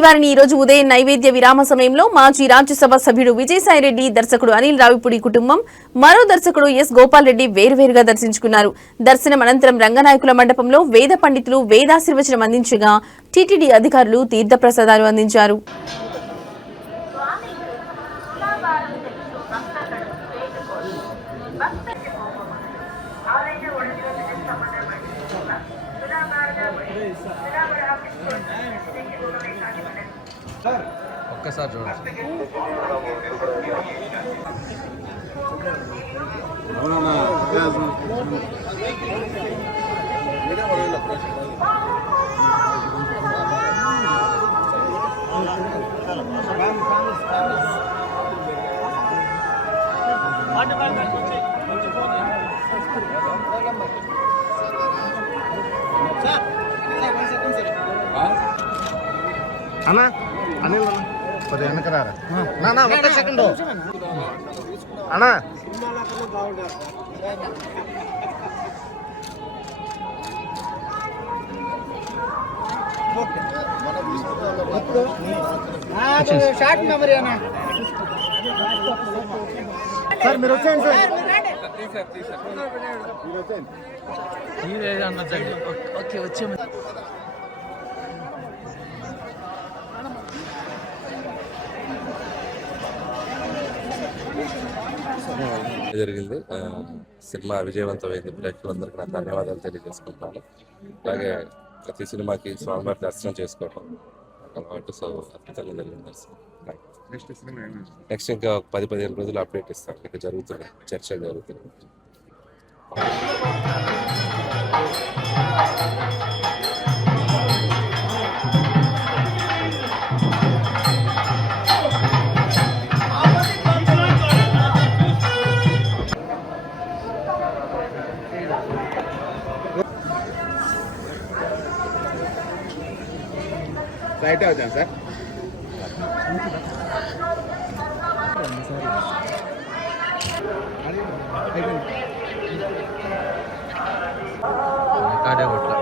శ్రీవారిని ఈ రోజు ఉదయం నైవేద్య విరామ సమయంలో మాజీ రాజ్యసభ సభ్యుడు విజయసాయిరెడ్డి, దర్శకుడు అనిల్ రావిపూడి కుటుంబం, మరో దర్శకుడు ఎస్ గోపాల్ రెడ్డి వేరువేరుగా దర్శించుకున్నారు. దర్శనం అనంతరం రంగనాయకుల మండపంలో వేద పండితులు వేదాశీర్వచనం అందించగా టీటీడీ అధికారులు తీర్థప్రసాదాలు అందించారు. ఒక్కసారి చూడండి. అన్నా అనిల్ అన్న కొద్దిగా వెనకరారా నా ఒక్క సెకండ్ అన్నా షార్ట్ మెమరీ అన్నా సార్ మీరు వచ్చేయండి సార్ ఓకే వచ్చే జరిగింది. సినిమా విజయవంతమైంది. ప్రేక్షకులందరికీ నా ధన్యవాదాలు తెలియజేసుకుంటున్నాను. అలాగే ప్రతి సినిమాకి స్వామివారి దర్శనం చేసుకోవడం అలవాటు. సో అద్భుతంగా జరిగింది దర్శనం. నెక్స్ట్ ఇంకా 10-15 రోజులు అప్డేట్ ఇస్తాను. ఇంకా జరుగుతున్నాయి, చర్చలు జరుగుతున్నాయి. రైట్ అవుతాను సార్. కాడే కొట్ల